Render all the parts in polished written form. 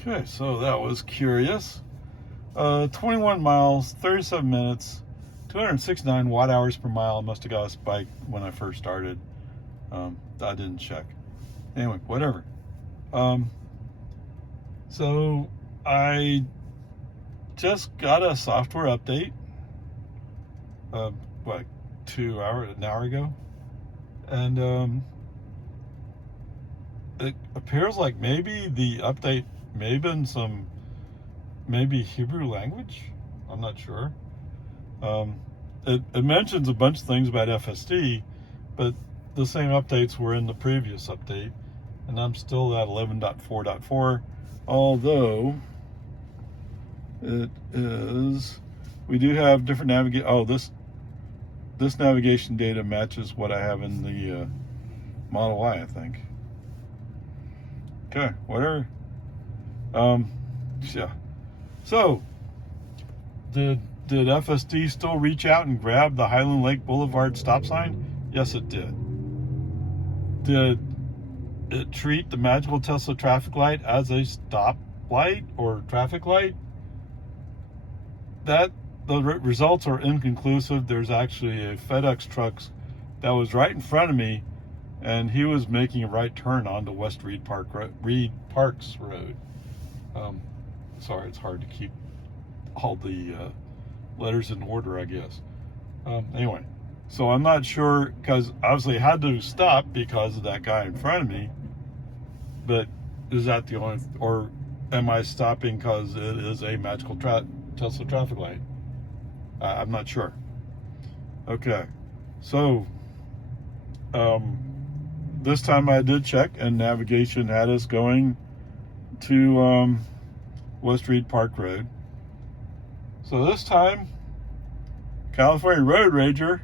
Okay, so that was curious. 21 miles, 37 minutes, 269 watt hours per mile. Must have got a spike when I first started. I didn't check. Anyway, whatever. So I just got a software update. Like an hour ago, and it appears like maybe the update may have been maybe Hebrew language. I'm not sure. It mentions a bunch of things about FSD, but the same updates were in the previous update, and I'm still at 11.4.4, although it is, we do have different navigation. Oh, this navigation data matches what I have in the Model Y, I think. Okay, whatever. Yeah. So, did FSD still reach out and grab the Highland Lake Boulevard stop sign? Yes, it did. Did it treat the magical Tesla traffic light as a stop light or traffic light? The results are inconclusive. There's actually a FedEx truck that was right in front of me, and he was making a right turn onto West Reed Parks Road. Sorry, it's hard to keep all the letters in order, I guess. Anyway, so I'm not sure, because obviously I had to stop because of that guy in front of me, but is that the only, or am I stopping because it is a magical Tesla traffic light? I'm not sure. Okay, so this time I did check, and navigation had us going to West Reed Park Road. So this time, California Road Ranger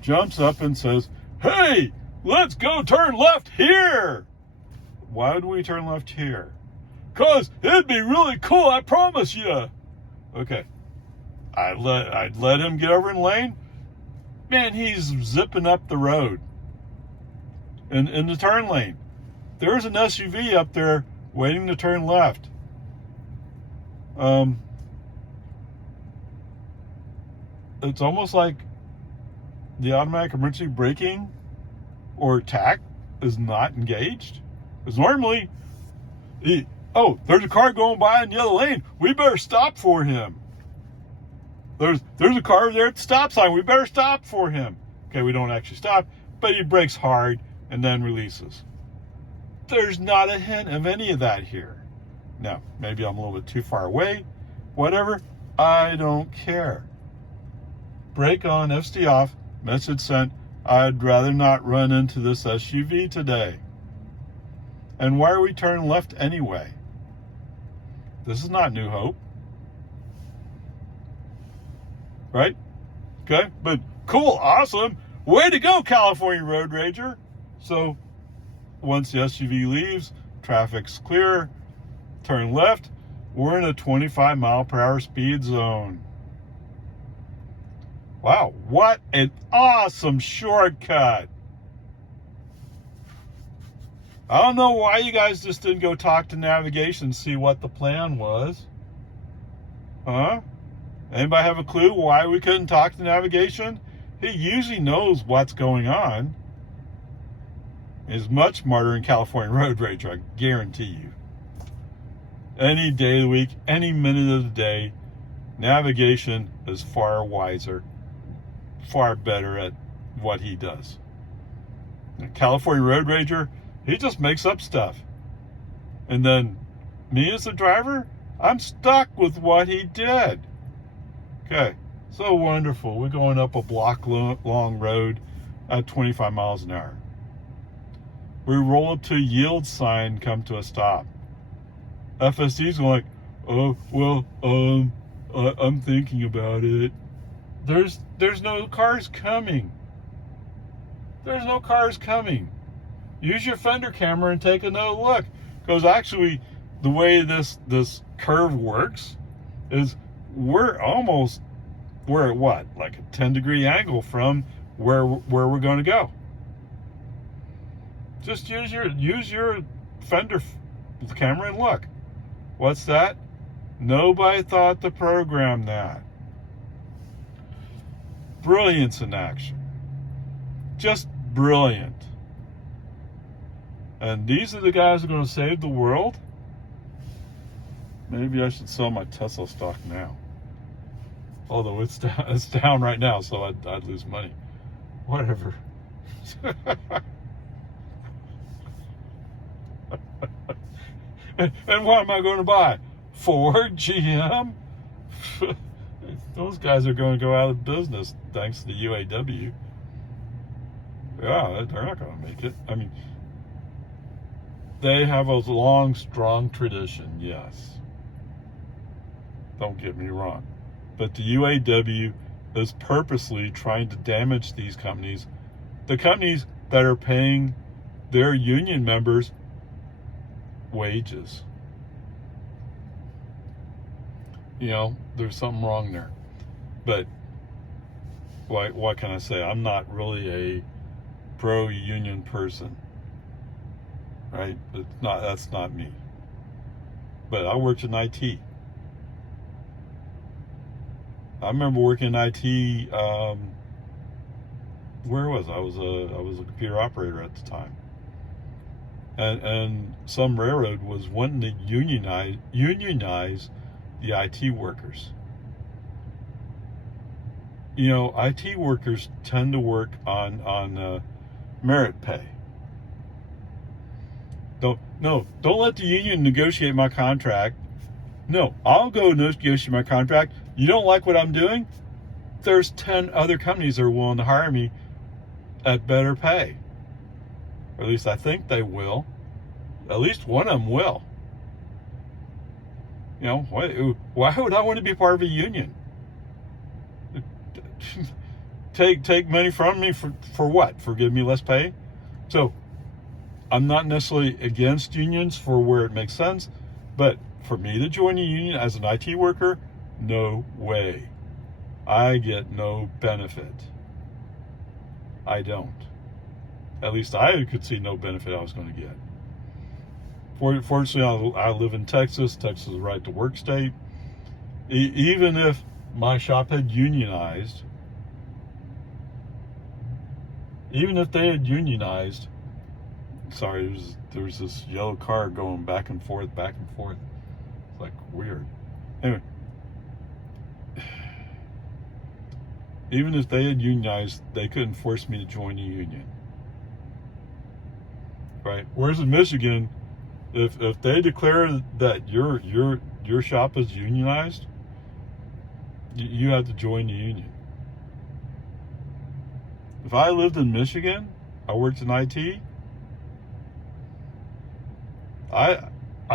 jumps up and says, "Hey, let's go turn left here." Why would we turn left here? "'Cause it'd be really cool, I promise you." Okay, I'd let him get over in lane. Man, he's zipping up the road in the turn lane. There's an SUV up there waiting to turn left. It's almost like the automatic emergency braking or TAC is not engaged. Because normally, there's a car going by in the other lane. We better stop for him. There's a car there at the stop sign. We better stop for him. Okay, we don't actually stop, but he brakes hard and then releases. There's not a hint of any of that here. Now, maybe I'm a little bit too far away. Whatever, I don't care. Brake on, FSD off, message sent. I'd rather not run into this SUV today. And why are we turning left anyway? This is not New Hope. Right? Okay, but cool, awesome. Way to go, California Road Ranger. So once the SUV leaves, traffic's clear, turn left. We're in a 25 mile per hour speed zone. Wow, what an awesome shortcut. I don't know why you guys just didn't go talk to navigation and see what the plan was. Huh? Anybody have a clue why we couldn't talk to navigation? He usually knows what's going on. He's much smarter than California Road Ranger, I guarantee you. Any day of the week, any minute of the day, navigation is far wiser, far better at what he does. California Road Ranger, he just makes up stuff. And then me as the driver, I'm stuck with what he did. Okay, so wonderful. We're going up a block long road at 25 miles an hour. We roll up to a yield sign, come to a stop. FSD's going like, "Oh, well, I'm thinking about it." There's no cars coming. There's no cars coming. Use your fender camera and take another look. Because actually, the way this curve works is we're at what? Like a 10-degree angle from where we're going to go. Just use your fender camera and look. What's that? Nobody thought to program that. Brilliance in action. Just brilliant. And these are the guys who are going to save the world? Maybe I should sell my Tesla stock now. Although it's down right now, so I'd lose money. Whatever. And what am I going to buy? Ford, GM? Those guys are going to go out of business thanks to the UAW. Yeah, they're not going to make it. I mean, they have a long, strong tradition, yes. Don't get me wrong. But the UAW is purposely trying to damage these companies, the companies that are paying their union members wages. You know, there's something wrong there. But what can I say? I'm not really a pro-union person, right? That's not me. But I worked in IT. I remember working in IT. Where was I? I was a computer operator at the time, and some railroad was wanting to unionize the IT workers. You know, IT workers tend to work on merit pay. Don't let the union negotiate my contract. No, I'll go negotiate my contract. You don't like what I'm doing? There's 10 other companies that are willing to hire me at better pay. Or at least I think they will. At least one of them will. You know, why would I want to be part of a union? Take money from me for what? For giving me less pay? So I'm not necessarily against unions for where it makes sense, but for me to join a union as an IT worker, no way. I get no benefit. I don't. At least I could see no benefit I was going to get. Fortunately, I live in Texas. Texas is a right to work state. Even if my shop had unionized, sorry, there was this yellow car going back and forth. It's like weird. Anyway, even if they had unionized, they couldn't force me to join a union. Right? Whereas in Michigan, if they declare that your shop is unionized, you have to join the union. If I lived in Michigan, I worked in IT, I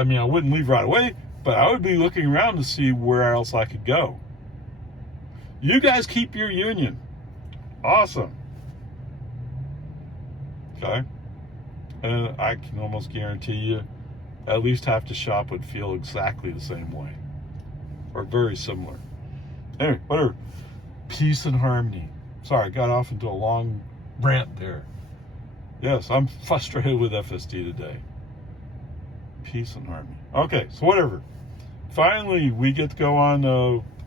mean, I wouldn't leave right away, but I would be looking around to see where else I could go. You guys keep your union. Awesome. Okay. And I can almost guarantee you at least half the shop would feel exactly the same way. Or very similar. Anyway, whatever. Peace and harmony. Sorry, I got off into a long rant there. Yes, I'm frustrated with FSD today. Peace and harmony. Okay, so whatever. Finally, we get to go on,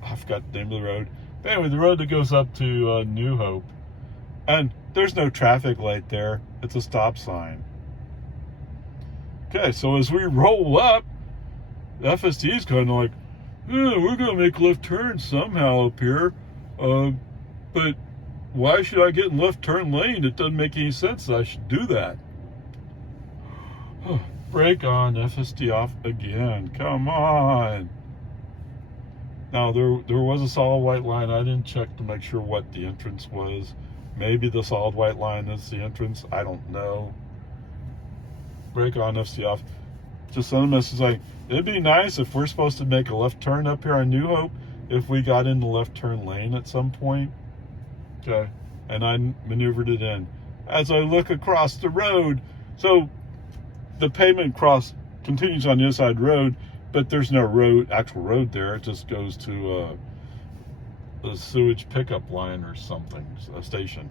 I forgot the name of the road. But anyway, the road that goes up to New Hope. And there's no traffic light there. It's a stop sign. Okay, so as we roll up, FSD is kind of like, we're going to make left turns somehow up here. But why should I get in left turn lane? It doesn't make any sense that I should do that. Brake on, FSD off again. Come on. Now, there was a solid white line. I didn't check to make sure what the entrance was. Maybe the solid white line is the entrance. I don't know. Brake on, FSD off. Just send a message like, it'd be nice if we're supposed to make a left turn up here on New Hope, if we got in the left turn lane at some point. Okay. And I maneuvered it in. As I look across the road, so the pavement cross continues on the other side of the road, but there's no actual road there. It just goes to a sewage pickup line or something, a station.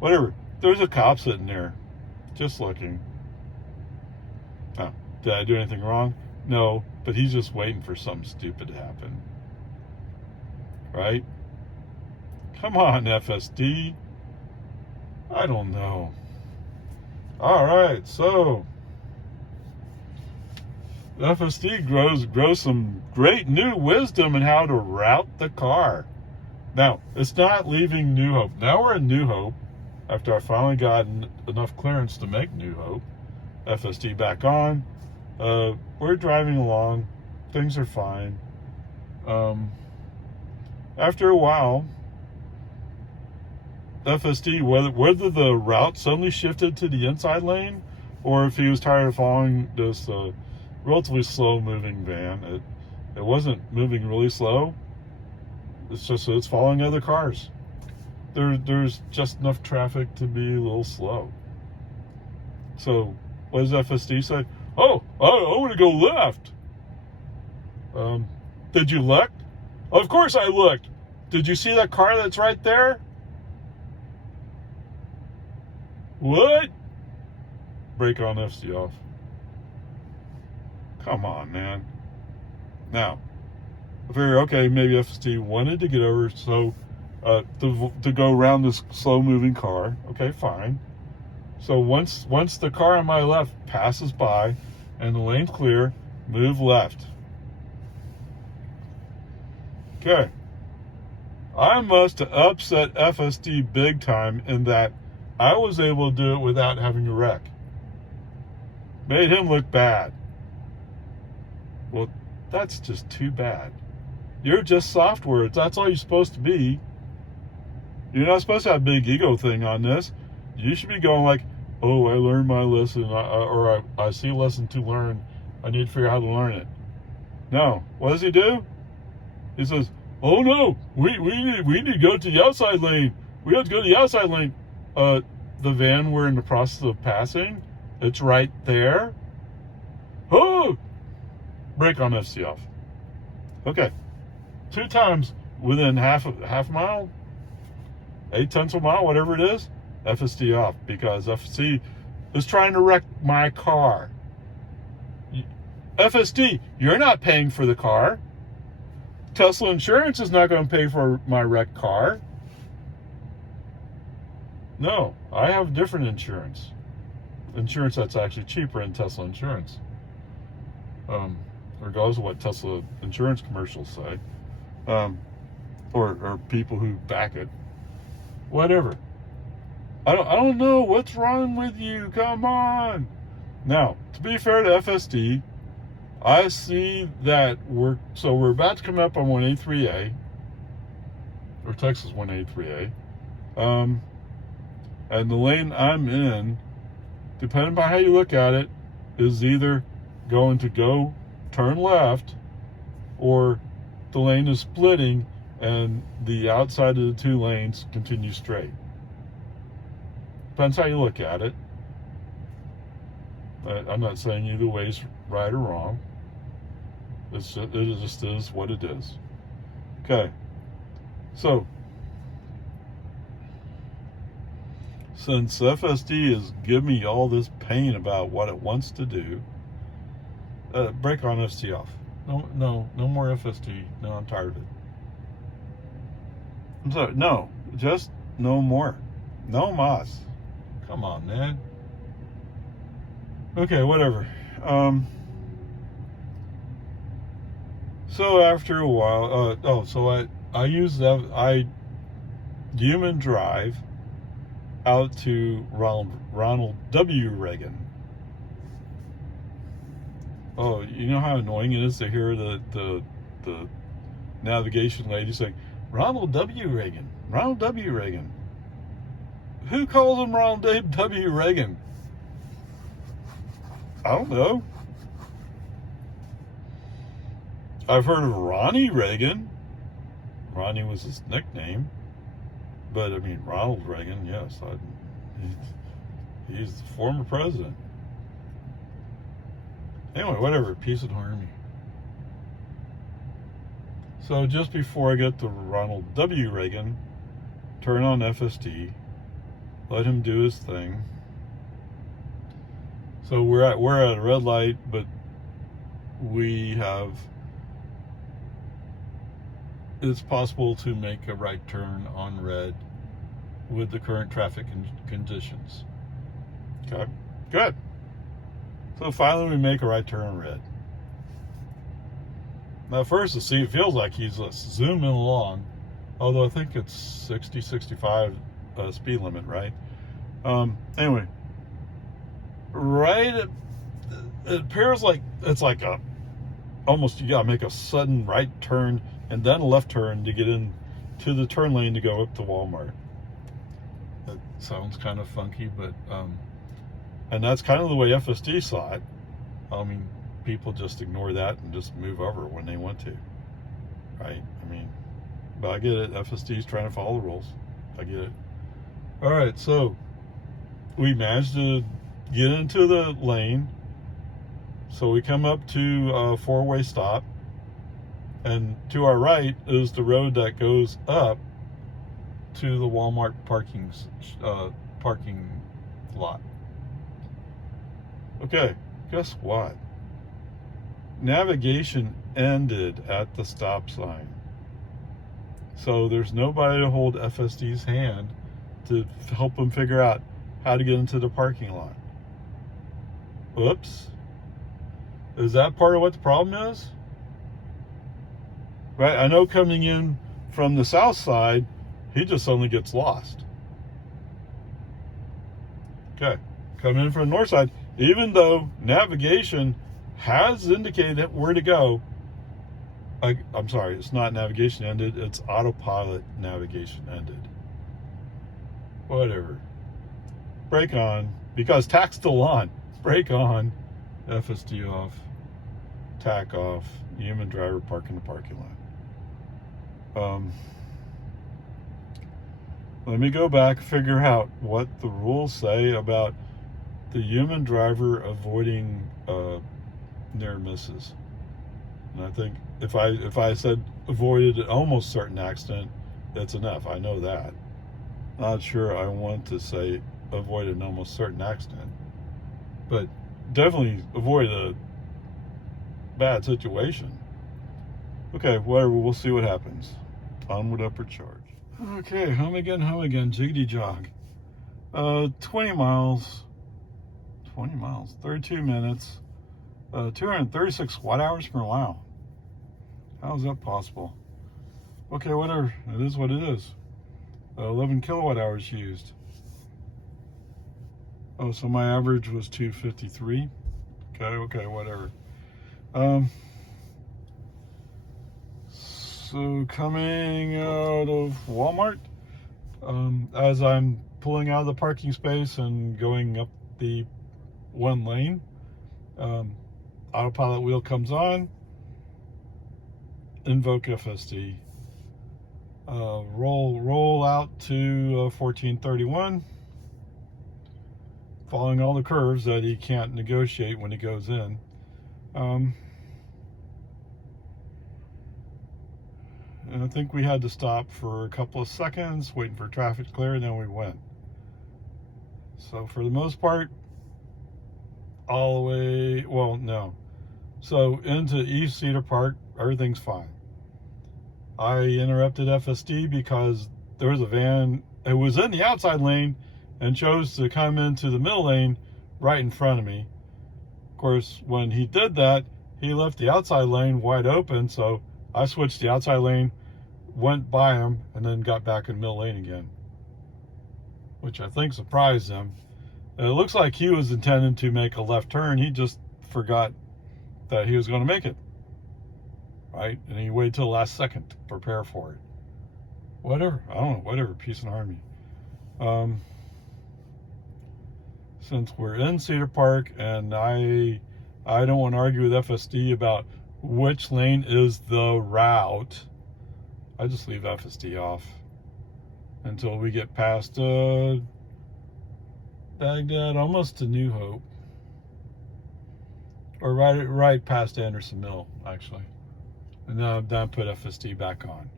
Whatever. There's a cop sitting there, just looking. Oh, did I do anything wrong? No, but he's just waiting for something stupid to happen. Right? Come on, FSD. I don't know. All right, so FSD grows some great new wisdom in how to route the car. Now, it's not leaving New Hope. Now we're in New Hope after I finally got enough clearance to make New Hope. FSD back on. We're driving along. Things are fine. After a while, FSD, whether the route suddenly shifted to the inside lane or if he was tired of following this relatively slow moving van, it wasn't moving really slow. It's just that it's following other cars. There's just enough traffic to be a little slow. So what does FSD say? Oh, I want to go left. Did you look? Of course I looked. Did you see that car that's right there? What? Brake on, FC off. Come on, man. Now, I figure, okay, maybe FSD wanted to get over so to go around this slow-moving car. Okay, fine. So once the car on my left passes by and the lane's clear, move left. Okay. I must have upset FSD big time in that I was able to do it without having to wreck. Made him look bad. Well, that's just too bad. You're just software. That's all you're supposed to be. You're not supposed to have a big ego thing on this. You should be going like, oh, I learned my lesson, or I see a lesson to learn. I need to figure out how to learn it. No. What does he do? He says, oh no, we need to go to the outside lane. We have to go to the outside lane. The van we're in the process of passing, it's right there. Oh! Brake on FC off. Okay. 2 times within half a mile, 0.8 of a mile, whatever it is, FSD off because FSD is trying to wreck my car. FSD, you're not paying for the car. Tesla Insurance is not going to pay for my wrecked car. No, I have different insurance. Insurance that's actually cheaper than Tesla Insurance. Regardless of what Tesla Insurance commercials say. Or people who back it. Whatever. I don't know what's wrong with you. Come on. Now, to be fair to FSD, I see that we're about to come up on 183A, or Texas 183A, and the lane I'm in, depending on how you look at it, is either going to go turn left, or the lane is splitting and the outside of the 2 lanes continue straight. Depends how you look at it. I'm not saying either way's right or wrong. It just is what it is. Okay. So, since FSD is giving me all this pain about what it wants to do, brake on FC off. No more FSD. No, I'm tired of it. I'm sorry. No, just no more. No mas. Come on, man. Okay, whatever. So after a while, so I use that. I human drive out to Ronald W. Reagan. Oh, you know how annoying it is to hear the navigation lady saying, Ronald W. Reagan, Ronald W. Reagan. Who calls him Ronald W. Reagan? I don't know. I've heard of Ronnie Reagan. Ronnie was his nickname. But, I mean, Ronald Reagan, yes. He's the former president. Anyway, whatever. Peace and harmony. So, just before I get to Ronald W. Reagan, turn on FSD. Let him do his thing. So, we're at a red light, but it's possible to make a right turn on red with the current traffic conditions. Okay, good. So finally we make a right turn on red. Now first it feels like he's zooming along, although I think it's 60, 65 speed limit, right? Anyway, right, it appears like it's like almost you gotta make a sudden right turn and then a left turn to get in to the turn lane to go up to Walmart. That sounds kind of funky, but and that's kind of the way FSD saw it. I mean, people just ignore that and just move over when they want to, right? I mean, but I get it. FSD is trying to follow the rules. I get it. All right, so we managed to get into the lane. So we come up to a four-way stop, and to our right is the road that goes up to the Walmart parking lot. Okay, guess what? Navigation ended at the stop sign. So there's nobody to hold FSD's hand to help them figure out how to get into the parking lot. Oops. Is that part of what the problem is? Right, I know coming in from the south side, he just suddenly gets lost. Okay, coming in from the north side, even though navigation has indicated where to go, I'm sorry, it's not navigation ended, it's autopilot navigation ended. Whatever. Brake on, because TAC's still on. Brake on, FSD off, TAC off, human driver park in the parking lot. Let me go back, figure out what the rules say about the human driver avoiding near misses. And I think if I said avoided an almost certain accident, that's enough. I know that. Not sure I want to say avoid an almost certain accident, but definitely avoid a bad situation. Okay, whatever, we'll see what happens. Onward, upward charge. Okay, home again, jiggity jog. 20 miles, 32 minutes, 236 watt hours per mile. How is that possible? Okay, whatever, it is what it is. 11 kilowatt hours used. Oh, so my average was 253. Okay, whatever. So coming out of Walmart, as I'm pulling out of the parking space and going up the one lane, autopilot wheel comes on, invoke FSD, roll out to 1431, following all the curves that he can't negotiate when he goes in. And I think we had to stop for a couple of seconds, waiting for traffic to clear, and then we went. So for the most part, all the way, well, no. So into East Cedar Park, everything's fine. I interrupted FSD because there was a van, it was in the outside lane and chose to come into the middle lane right in front of me. Of course, when he did that, he left the outside lane wide open, so I switched the outside lane, went by him, and then got back in the middle lane again, which I think surprised him. It looks like he was intending to make a left turn. He just forgot that he was going to make it, right? And he waited till the last second to prepare for it. Whatever, I don't know, whatever, peace and harmony. Since we're in Cedar Park, and I don't want to argue with FSD about which lane is the route, I just leave FSD off until we get past Baghdad, almost to New Hope, or right past Anderson Mill, actually. And then put FSD back on.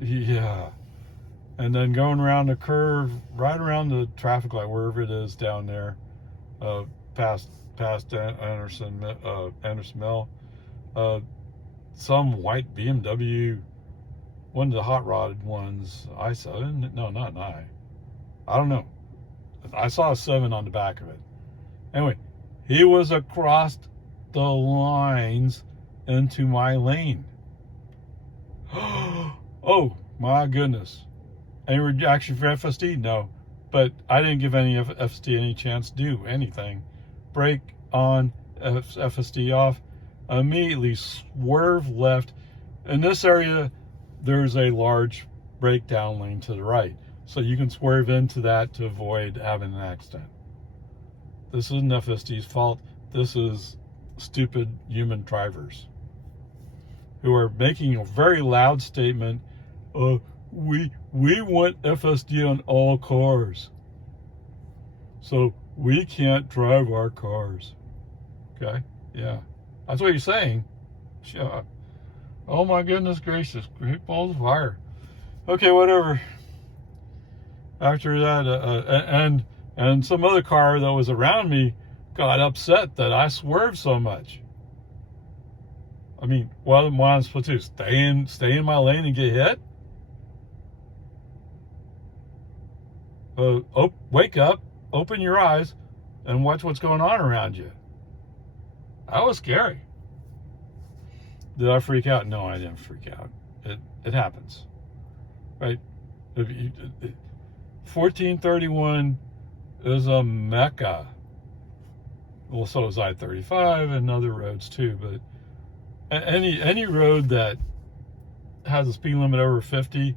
Yeah, and then going around the curve, right around the traffic light, wherever it is down there, past Anderson Mill. Some white BMW, one of the hot rodded ones I saw. No, not an I don't know. I saw a 7 on the back of it. Anyway, he was across the lines into my lane. Oh my goodness. Any reaction for FSD? No. But I didn't give any FSD any chance to do anything. Brake on, FSD off, immediately swerve left. In this area, there's a large breakdown lane to the right. So you can swerve into that to avoid having an accident. This isn't FSD's fault. This is stupid human drivers who are making a very loud statement. We want FSD on all cars, so we can't drive our cars. Okay, yeah, that's what you're saying. Shut up. Oh my goodness gracious, great balls of fire. Okay, whatever. After that, and some other car that was around me got upset that I swerved so much. I mean, what am I supposed to do? Stay in my lane and get hit? Wake up, open your eyes, and watch what's going on around you. That was scary. Did I freak out? No, I didn't freak out. It happens, right? 1431 is a mecca. Well, so is I-35 and other roads too. But any road that has a speed limit over 50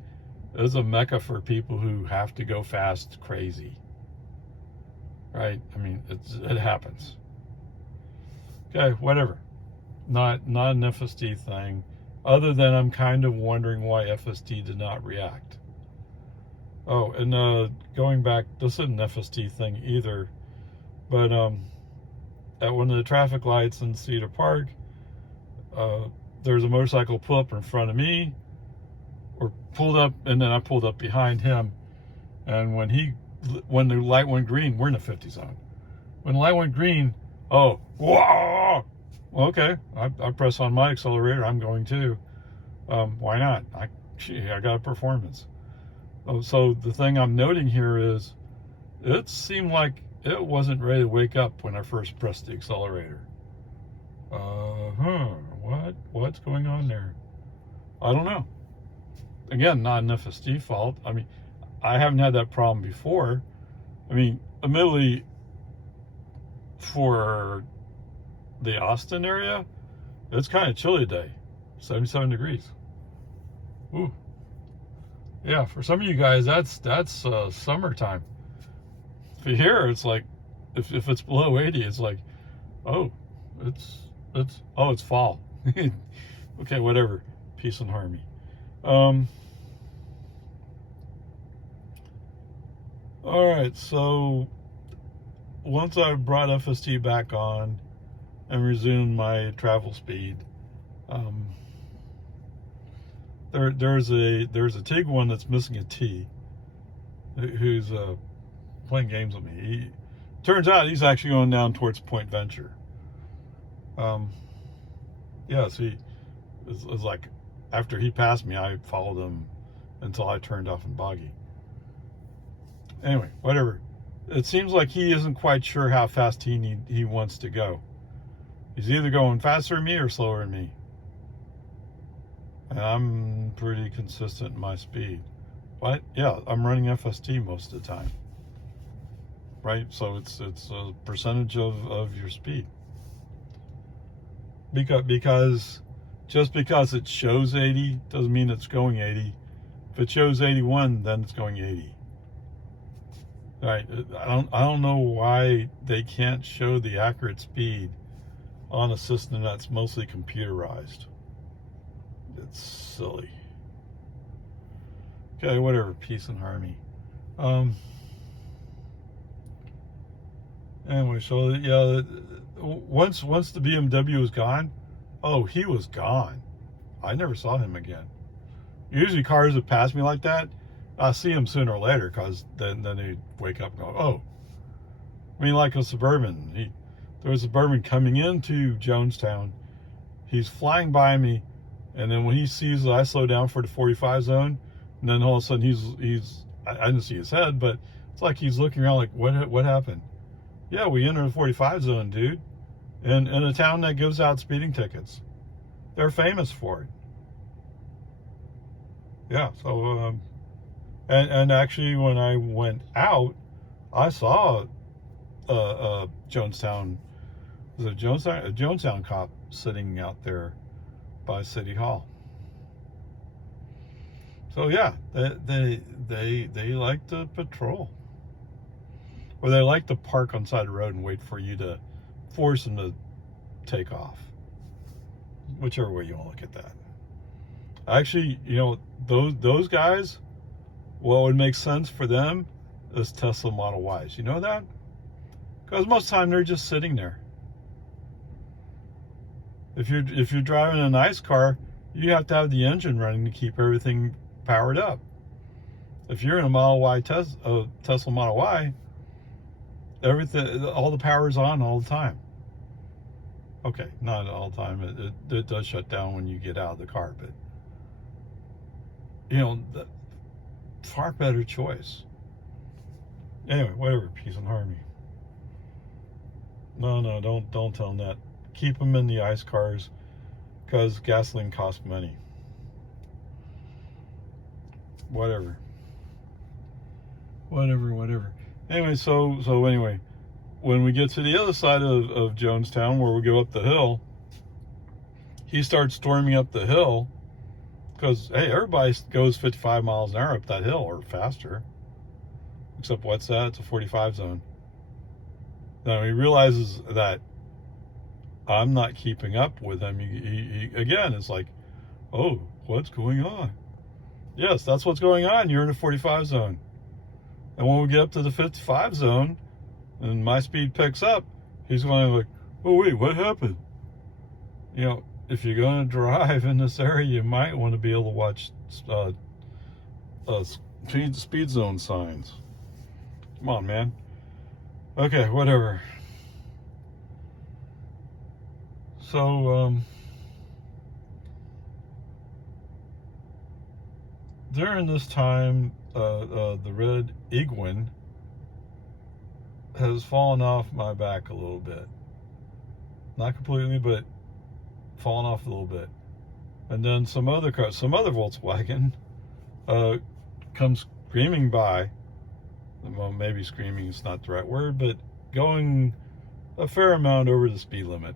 is a mecca for people who have to go fast crazy. Right? I mean, it happens. Okay, whatever. Not an FSD thing. Other than I'm kind of wondering why FSD did not react. Oh, and going back, this isn't an FSD thing either. But at one of the traffic lights in Cedar Park, there's a motorcycle pull up in front of me, or pulled up, and then I pulled up behind him. And when the light went green, we're in the 50 zone. When the light went green, oh, whoa! Okay, I press on my accelerator. I'm going to. Why not? I got a performance. Oh, so the thing I'm noting here is, it seemed like it wasn't ready to wake up when I first pressed the accelerator. What's going on there? I don't know. Again, not an FSD fault. I mean, I haven't had that problem before. I mean, admittedly, for the Austin area, it's kind of chilly today, 77 degrees. Ooh. Yeah, for some of you guys, that's summertime. For here, it's like, if it's below 80, it's like, oh, it's fall. Okay, whatever. Peace and harmony. All right, so once I brought FSD back on and resumed my travel speed, there's a TIG one that's missing a T, who's playing games with me. Turns out he's actually going down towards Point Venture. Yeah, so it was like, after he passed me, I followed him until I turned off in Boggy. Anyway, whatever. It seems like he isn't quite sure how fast he wants to go. He's either going faster than me or slower than me. And I'm pretty consistent in my speed. But yeah, I'm running FSD most of the time. Right? So it's a percentage of your speed. Because just because it shows 80 doesn't mean it's going 80. If it shows 81, then it's going 80. Right? I don't know why they can't show the accurate speed on a system that's mostly computerized. It's silly. Okay, whatever. Peace and harmony. Anyway, so yeah, once the BMW was gone, oh, he was gone. I never saw him again. Usually cars that pass me like that, I'll see them sooner or later, because then they wake up and go, oh, I mean, like a Suburban. There was a Suburban coming into Jonestown. He's flying by me, and then when he sees that I slow down for the 45 zone, and then all of a sudden I didn't see his head, but it's like he's looking around like, what happened? Yeah, we entered the 45 zone, dude. In a town that gives out speeding tickets. They're famous for it. Yeah, so, and actually when I went out, I saw a Jonestown cop sitting out there by City Hall. So yeah, they like to patrol, or they like to park on the side of the road and wait for you to force them to take off. Whichever way you want to look at that. Actually, those guys, what would make sense for them is Tesla Model Ys. You know that? Because most of the time they're just sitting there. If you're driving a nice car, you have to have the engine running to keep everything powered up. If you're in a Model Y Tesla Model Y, all the power is on all the time. Okay, not all the time. It does shut down when you get out of the car, but far better choice. Anyway, whatever, peace and harmony. No, don't tell them that. Keep them in the ICE cars, because gasoline costs money. Whatever. Anyway, so anyway, when we get to the other side of Jonestown, where we go up the hill, he starts storming up the hill, because, hey, everybody goes 55 miles an hour up that hill, or faster. Except, what's that? It's a 45 zone. Now he realizes that I'm not keeping up with him. He again, it's like, oh, what's going on? Yes, that's what's going on. You're in a 45 zone. And when we get up to the 55 zone, and my speed picks up, he's going like, oh, wait, what happened? If you're going to drive in this area, you might want to be able to watch speed zone signs. Come on, man. Okay, whatever. So, during this time, the red iguan has fallen off my back a little bit. Not completely, but fallen off a little bit. And then some other Volkswagen comes screaming by. Well, maybe screaming is not the right word, but going a fair amount over the speed limit.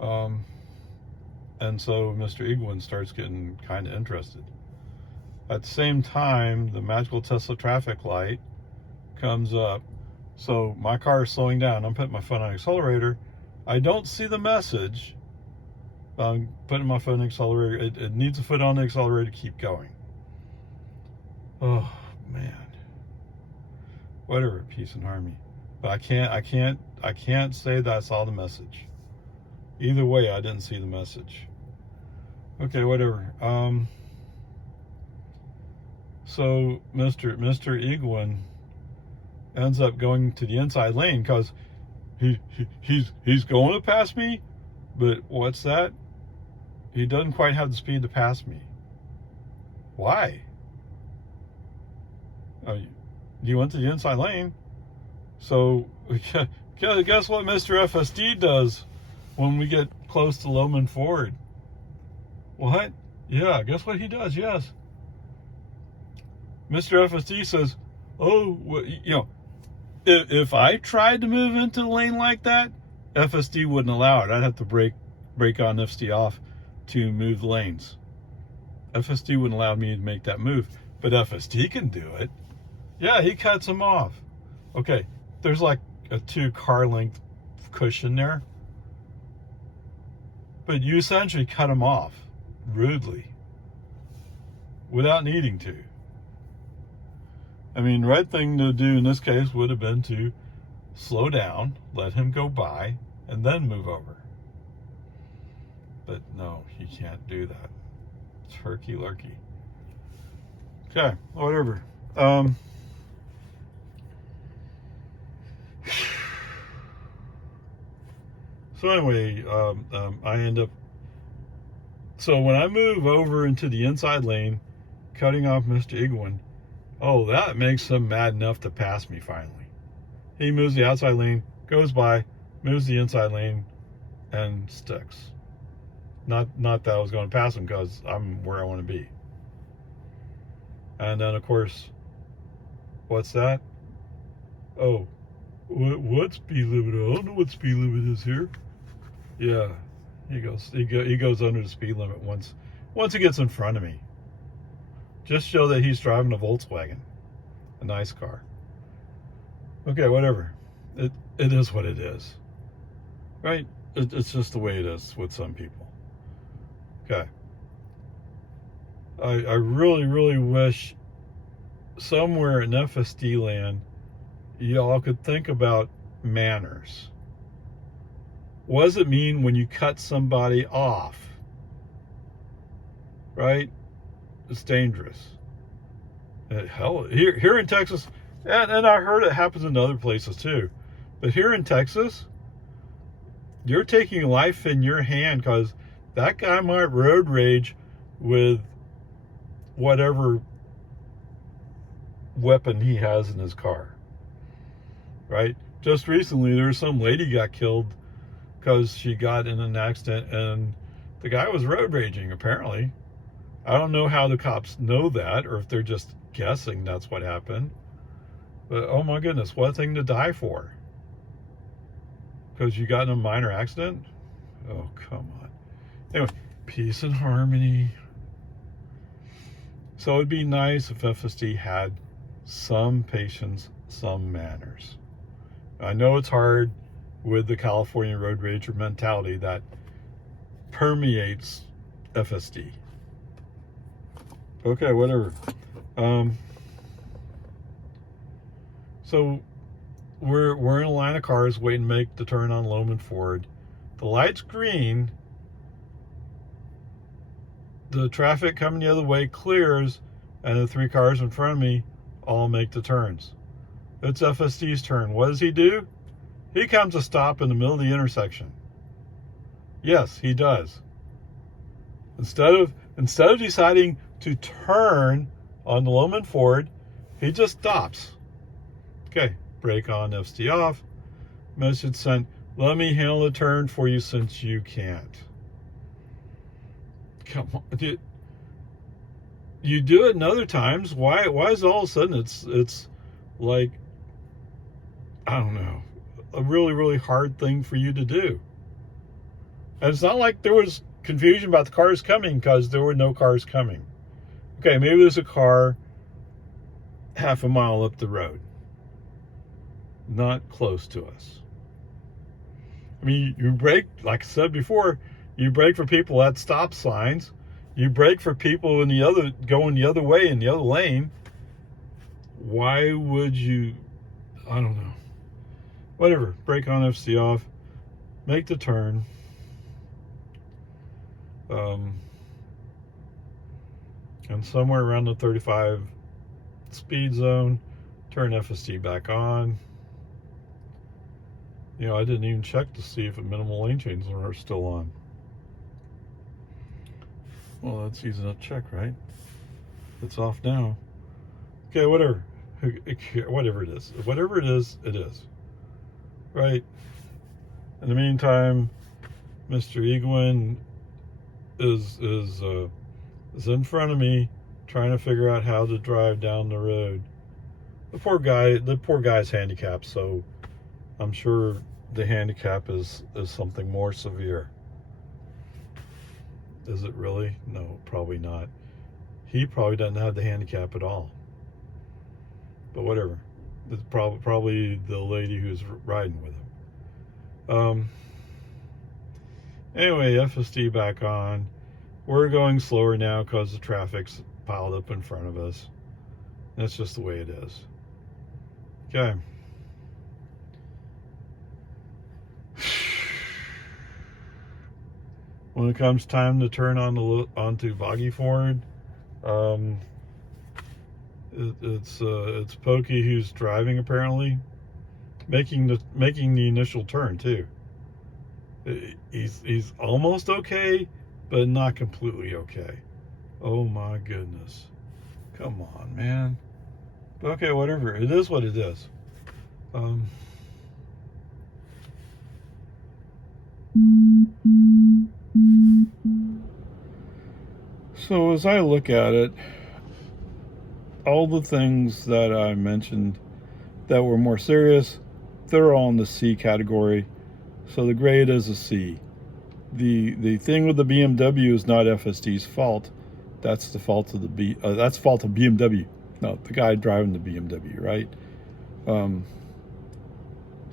And so Mr. Iguan starts getting kind of interested. At the same time, the magical Tesla traffic light comes up. So my car is slowing down. I'm putting my foot on the accelerator. I don't see the message. I'm putting my foot on the accelerator. It needs a foot on the accelerator to keep going. Oh, man. Whatever, peace and harmony. But I can't say that I saw the message. Either way, I didn't see the message. Okay, whatever. So Mr. Iguan ends up going to the inside lane, because he's going to pass me, but what's that? He doesn't quite have the speed to pass me. Why? You went to the inside lane. So guess what Mr. FSD does when we get close to Loman Ford? What? Yeah, guess what he does? Yes. Mr. FSD says, oh, if I tried to move into the lane like that, FSD wouldn't allow it. I'd have to break on FSD off to move the lanes. FSD wouldn't allow me to make that move, but FSD can do it. Yeah, he cuts him off. Okay, there's like a 2-car length cushion there, but you essentially cut him off rudely without needing to. I mean, the right thing to do in this case would have been to slow down, let him go by, and then move over. But no, you can't do that. It's herky-lurky. Okay, whatever. So anyway, I end up. So when I move over into the inside lane, cutting off Mr. Iguan, oh, that makes him mad enough to pass me finally. He moves the outside lane, goes by, moves the inside lane, and sticks. Not that I was going to pass him because I'm where I want to be. And then, of course, what's that? Oh, what speed limit? I don't know what speed limit is here. Yeah, he goes under the speed limit once he gets in front of me. Just show that he's driving a Volkswagen, a nice car. Okay, whatever. It is what it is, right? It's just the way it is with some people. Okay. I really, really wish somewhere in FSD land y'all could think about manners. What does it mean when you cut somebody off? Right? It's dangerous. Hell, here in Texas, and I heard it happens in other places too, but here in Texas, you're taking life in your hand because that guy might road rage with whatever weapon he has in his car, right? Just recently, there was some lady got killed because she got in an accident and the guy was road raging, apparently. I don't know how the cops know that or if they're just guessing that's what happened. But oh my goodness, what a thing to die for. Because you got in a minor accident? Oh, come on. Anyway, peace and harmony. So it'd be nice if FSD had some patience, some manners. I know it's hard with the California road rager mentality that permeates FSD. Okay, whatever. So we're in a line of cars waiting to make the turn on Loman Ford. The light's green. The traffic coming the other way clears, and the three cars in front of me all make the turns. It's FSD's turn. What does he do? He comes to stop in the middle of the intersection. Yes, he does. Instead of deciding to turn on the Loman Ford, he just stops. Okay, brake on, FSD off. Message sent, let me handle the turn for you since you can't. Come on, dude. You do it in other times. Why is all of a sudden it's like, I don't know, a really, really hard thing for you to do? And it's not like there was confusion about the cars coming because there were no cars coming. Okay, maybe there's a car half a mile up the road, not close to us. I mean, you brake, like I said before, you brake for people at stop signs. You brake for people going the other way in the other lane. Why would you? I don't know. Whatever. Brake on, FSD off. Make the turn. And somewhere around the 35 speed zone, turn FSD back on. You know, I didn't even check to see if the minimal lane changes are still on. Well, that's easy enough to check, right? It's off now. Okay, whatever. Whatever it is. Whatever it is, it is. Right? In the meantime, Mr. Iguan is in front of me trying to figure out how to drive down the road. The poor guy's handicapped, so I'm sure the handicap is something more severe. Is it really? No, probably not. He probably doesn't have the handicap at all. But whatever. It's probably the lady who's riding with him. Anyway, FSD back on. We're going slower now because the traffic's piled up in front of us. That's just the way it is. Okay. When it comes time to turn onto Boggy Ford, it's Pokey who's driving apparently, making the initial turn too. He's almost okay, but not completely okay. Oh my goodness. Come on, man. Okay, whatever. It is what it is. So as I look at it, all the things that I mentioned that were more serious, they're all in the C category. So the grade is a C. The thing with the BMW is not FSD's fault. That's the fault of that's fault of BMW. No, the guy driving the BMW, right?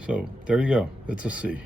So there you go. It's a C.